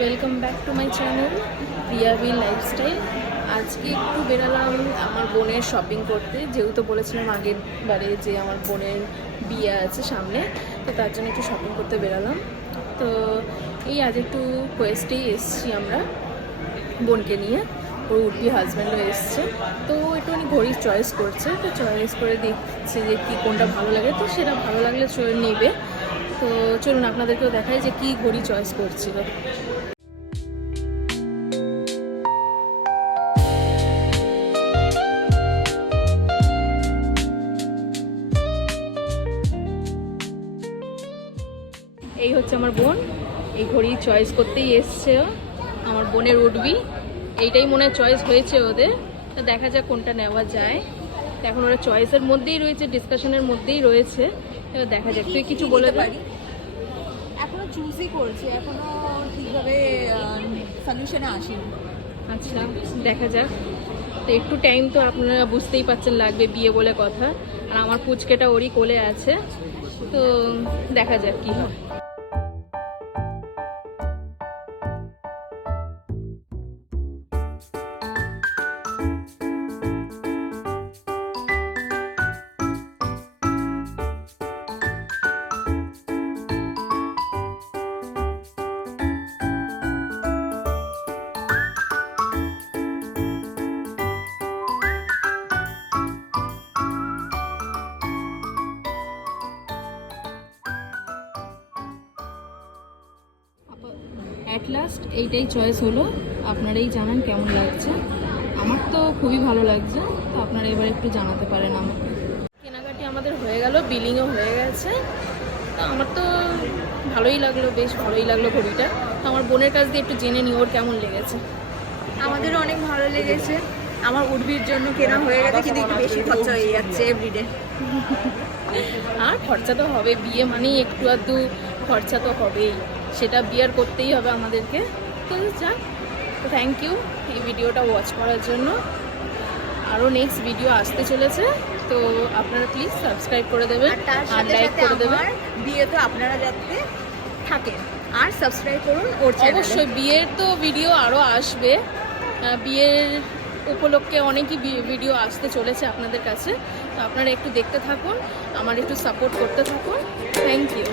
Welcome back to my channel Priyabi lifestyle. আজকে একটু বেরালাম আমার বোনের শপিং করতে, যেহেতু বলেছিলাম আগের বারে যে আমার বোনের বিয়ে আছে সামনে, তো তার জন্য একটু শপিং করতে বেরালাম। তো এই আজ একটু কোয়েস্টেই এসছি আমরা বোনকে নিয়ে, ওর উঠবি হাজব্যান্ডও এসছে, তো একটুখানি ঘড়ি চয়েস করছে, তো চয়েস করে দেখছে যে কী কোনটা ভালো লাগে, তো সেটা ভালো লাগলে নেবে। তো চলুন আপনাদেরকেও দেখাই যে কী ঘড়ি চয়েস করছিল। এই হচ্ছে আমার বোন, এই ঘড়ি চয়েস করতেই এসছে আমার বোনের উঠবি, এইটাই মনে হয় চয়েস হয়েছে ওদের। তো দেখা যাক কোনটা নেওয়া যায়। এখন ওরা চয়েসের মধ্যেই রয়েছে, ডিসকাশনের মধ্যেই রয়েছে, এবার দেখা যাক। তুই কিছু বলে পারি? এখনো চুজই করছি, এখনো ঠিকভাবে সলিউশনে আসেনি। আচ্ছা দেখা যাক। তো একটু টাইম তো আপনারা বুঝতেই পারছেন লাগবে, বিয়ে বলে কথা, আর আমার পুচকেটা ওরই কোলে আছে, তো দেখা যাক কি হয়। অ্যাট লাস্ট এইটাই চয়েস হলো, আপনারাই জানান কেমন লাগছে। আমার তো খুবই ভালো লাগছে, তো আপনারা এবার একটু জানাতে পারেন আমাকে। কেনাকাটি আমাদের হয়ে গেল, বিলিংও হয়ে গেছে, তো আমার তো ভালোই লাগলো, বেশ ভালোই লাগলো ঘড়িটা। তো আমার বোনের কাছ দিয়ে একটু জেনে নিই ওর কেমন লেগেছে। আমাদেরও অনেক ভালো লেগেছে। আমার উঠবির জন্য কেনা হয়ে গেছে, কিন্তু একটু বেশি খরচা হয়ে যাচ্ছে এভরিডে। আর খরচা তো হবে, বিয়ে মানেই একটু আধটু খরচা তো হবেই, সেটা বিয়ার করতেই হবে আমাদেরকে। তো যাক, তো থ্যাংক ইউ এই ভিডিওটা ওয়াচ করার জন্য। আরও নেক্সট ভিডিও আসতে চলেছে, তো আপনারা প্লিজ সাবস্ক্রাইব করে দেবেন আর লাইক করে দেবেন। বিয়ে তো আপনারা যাতে থাকেন আর সাবস্ক্রাইব করুন ওর চ্যানেলে। অবশ্যই বিয়ের তো ভিডিও আরও আসবে, বিয়ের উপলক্ষে অনেকই ভিডিও আসতে চলেছে আপনাদের কাছে, তো আপনারা একটু দেখতে থাকুন, আমার একটু সাপোর্ট করতে থাকুন। Thank you.